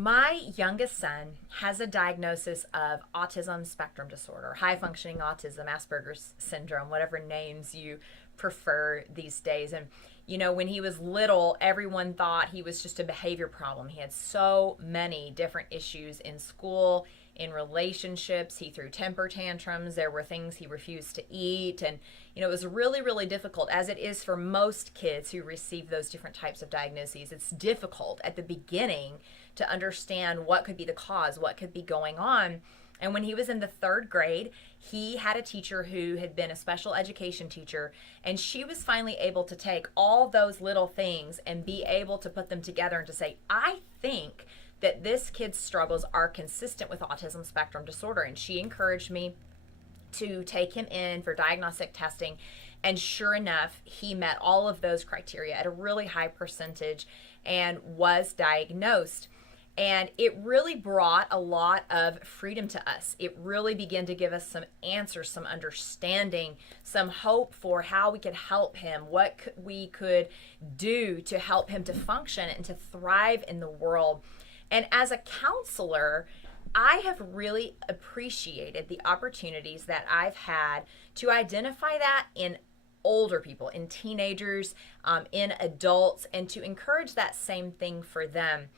My youngest son has a diagnosis of autism spectrum disorder, high functioning autism, Asperger's syndrome, whatever names you prefer these days. And, when he was little, everyone thought he was just a behavior problem. He had so many different issues in school, in relationships. He threw temper tantrums. There were things he refused to eat. And, it was really, really difficult, as it is for most kids who receive those different types of diagnoses. It's difficult at the beginning to understand what could be the cause, what could be going on. And when he was in the third grade, he had a teacher who had been a special education teacher, and she was finally able to take all those little things and be able to put them together and to say, I think that this kid's struggles are consistent with autism spectrum disorder. And she encouraged me to take him in for diagnostic testing. And sure enough, he met all of those criteria at a really high percentage and was diagnosed. And it really brought a lot of freedom to us. It really began to give us some answers, some understanding, some hope for how we could help him, what we could do to help him to function and to thrive in the world. And as a counselor, I have really appreciated the opportunities that I've had to identify that in older people, in teenagers, in adults, and to encourage that same thing for them.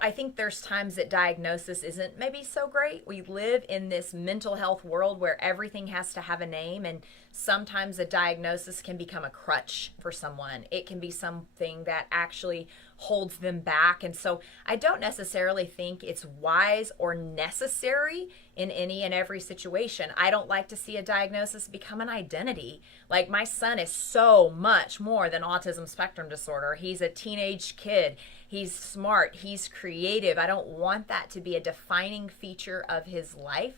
I think there's times that diagnosis isn't maybe so great. We live in this mental health world where everything has to have a name, and sometimes a diagnosis can become a crutch for someone. It can be something that actually holds them back. And so I don't necessarily think it's wise or necessary in any and every situation. I don't like to see a diagnosis become an identity. Like, my son is so much more than autism spectrum disorder. He's a teenage kid. He's smart. He's creative. I don't want that to be a defining feature of his life.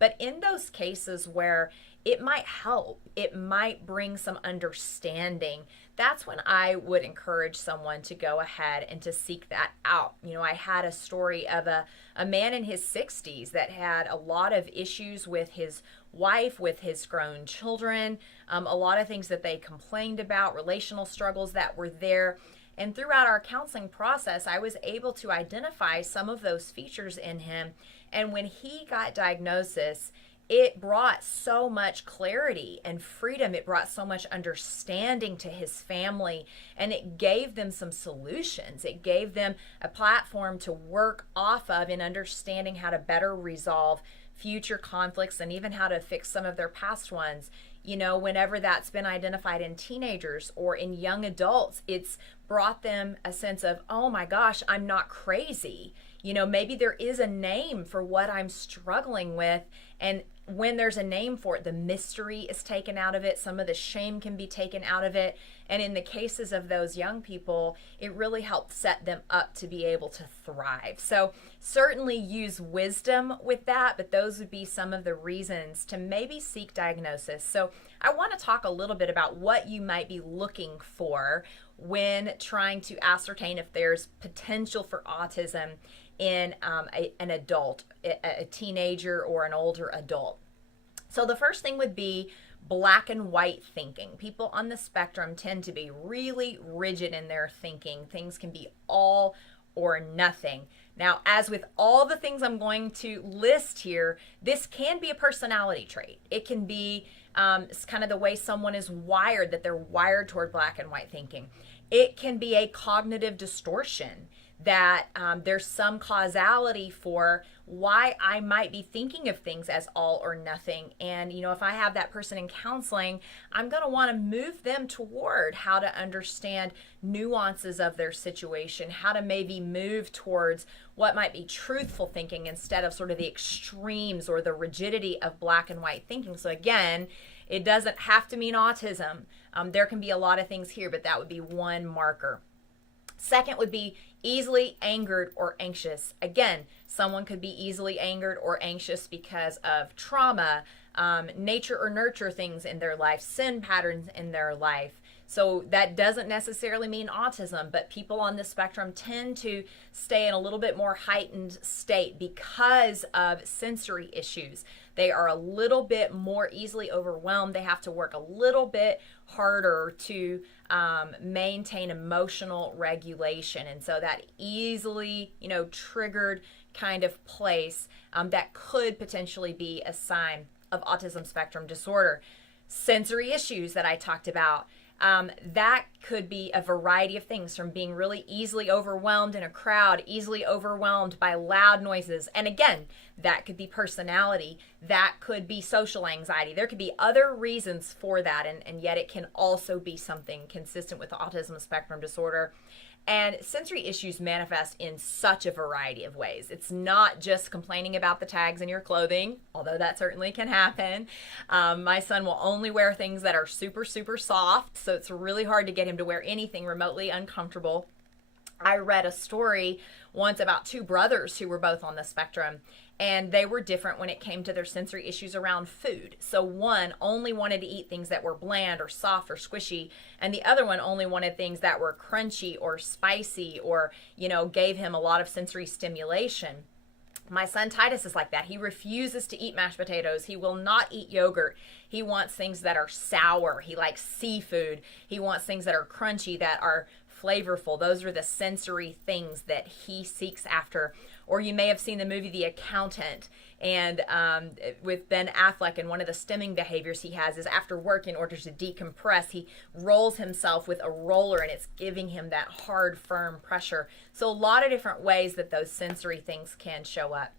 But in those cases where it might help, it might bring some understanding, that's when I would encourage someone to go ahead and to seek that out. I had a story of a man in his 60s that had a lot of issues with his wife, with his grown children, a lot of things that they complained about, relational struggles that were there. And throughout our counseling process, I was able to identify some of those features in him. And when he got diagnosis, it brought so much clarity and freedom. It brought so much understanding to his family, and it gave them some solutions. It gave them a platform to work off of in understanding how to better resolve future conflicts and even how to fix some of their past ones. Whenever that's been identified in teenagers or in young adults, it's brought them a sense of, oh my gosh, I'm not crazy. Maybe there is a name for what I'm struggling with. And when there's a name for it, the mystery is taken out of it. Some of the shame can be taken out of it. And in the cases of those young people, it really helped set them up to be able to thrive. So certainly use wisdom with that, but those would be some of the reasons to maybe seek diagnosis. So I want to talk a little bit about what you might be looking for when trying to ascertain if there's potential for autism in an adult, a teenager or an older adult. So the first thing would be black and white thinking. People on the spectrum tend to be really rigid in their thinking. Things can be all or nothing. Now, as with all the things I'm going to list here, this can be a personality trait. It can be it's kind of the way someone is wired, that they're wired toward black and white thinking. It can be a cognitive distortion, that there's some causality for why I might be thinking of things as all or nothing. And, if I have that person in counseling, I'm going to want to move them toward how to understand nuances of their situation, how to maybe move towards what might be truthful thinking instead of sort of the extremes or the rigidity of black and white thinking. So again, it doesn't have to mean autism. There can be a lot of things here, but that would be one marker. Second would be easily angered or anxious. Again, someone could be easily angered or anxious because of trauma, nature or nurture things in their life, sin patterns in their life. So that doesn't necessarily mean autism, but people on the spectrum tend to stay in a little bit more heightened state because of sensory issues. They are a little bit more easily overwhelmed. They have to work a little bit harder to maintain emotional regulation. And so that easily, triggered kind of place that could potentially be a sign of autism spectrum disorder. Sensory issues that I talked about, that could be a variety of things, from being really easily overwhelmed in a crowd, easily overwhelmed by loud noises. And again, that could be personality, that could be social anxiety. There could be other reasons for that, and yet it can also be something consistent with autism spectrum disorder. And sensory issues manifest in such a variety of ways. It's not just complaining about the tags in your clothing, although that certainly can happen. My son will only wear things that are super, super soft, so it's really hard to get him to wear anything remotely uncomfortable. I read a story once about two brothers who were both on the spectrum, and they were different when it came to their sensory issues around food. So one only wanted to eat things that were bland or soft or squishy, and the other one only wanted things that were crunchy or spicy or, gave him a lot of sensory stimulation. My son Titus is like that. He refuses to eat mashed potatoes. He will not eat yogurt. He wants things that are sour. He likes seafood. He wants things that are crunchy, that are flavorful. Those are the sensory things that he seeks after. Or you may have seen the movie The Accountant, and with Ben Affleck, and one of the stimming behaviors he has is after work, in order to decompress, he rolls himself with a roller, and it's giving him that hard, firm pressure. So a lot of different ways that those sensory things can show up.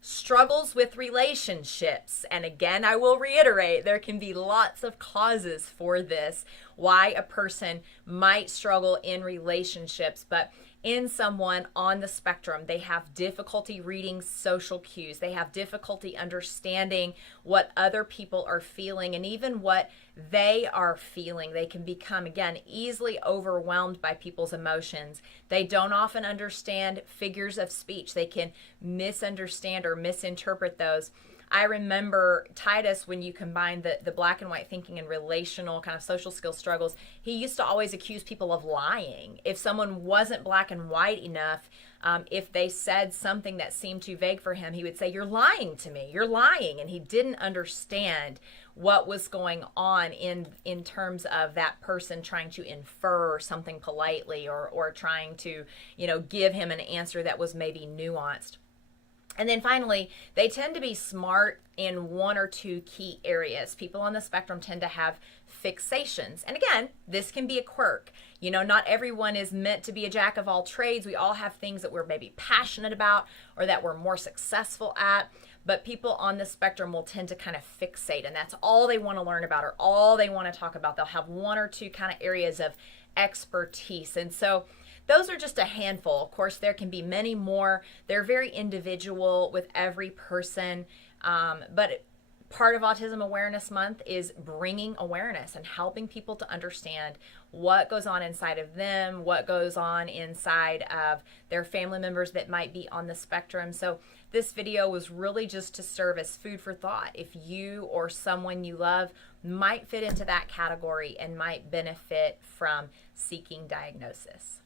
Struggles with relationships. And again, I will reiterate, there can be lots of causes for this, why a person might struggle in relationships. But in someone on the spectrum, they have difficulty reading social cues. They have difficulty understanding what other people are feeling and even what they are feeling. They can become, again, easily overwhelmed by people's emotions. They don't often understand figures of speech. They can misunderstand or misinterpret those. I remember Titus, when you combine the black and white thinking and relational kind of social skill struggles, he used to always accuse people of lying. If someone wasn't black and white enough, if they said something that seemed too vague for him, he would say, "You're lying to me, you're lying." And he didn't understand what was going on in terms of that person trying to infer something politely or trying to, give him an answer that was maybe nuanced. And then finally, they tend to be smart in one or two key areas. People on the spectrum tend to have fixations. And again, this can be a quirk. Not everyone is meant to be a jack of all trades. We all have things that we're maybe passionate about or that we're more successful at. But people on the spectrum will tend to kind of fixate, and that's all they want to learn about or all they want to talk about. They'll have one or two kind of areas of expertise. And so those are just a handful. Of course, there can be many more. They're very individual with every person. But part of Autism Awareness Month is bringing awareness and helping people to understand what goes on inside of them, what goes on inside of their family members that might be on the spectrum. So this video was really just to serve as food for thought. If you or someone you love might fit into that category and might benefit from seeking diagnosis.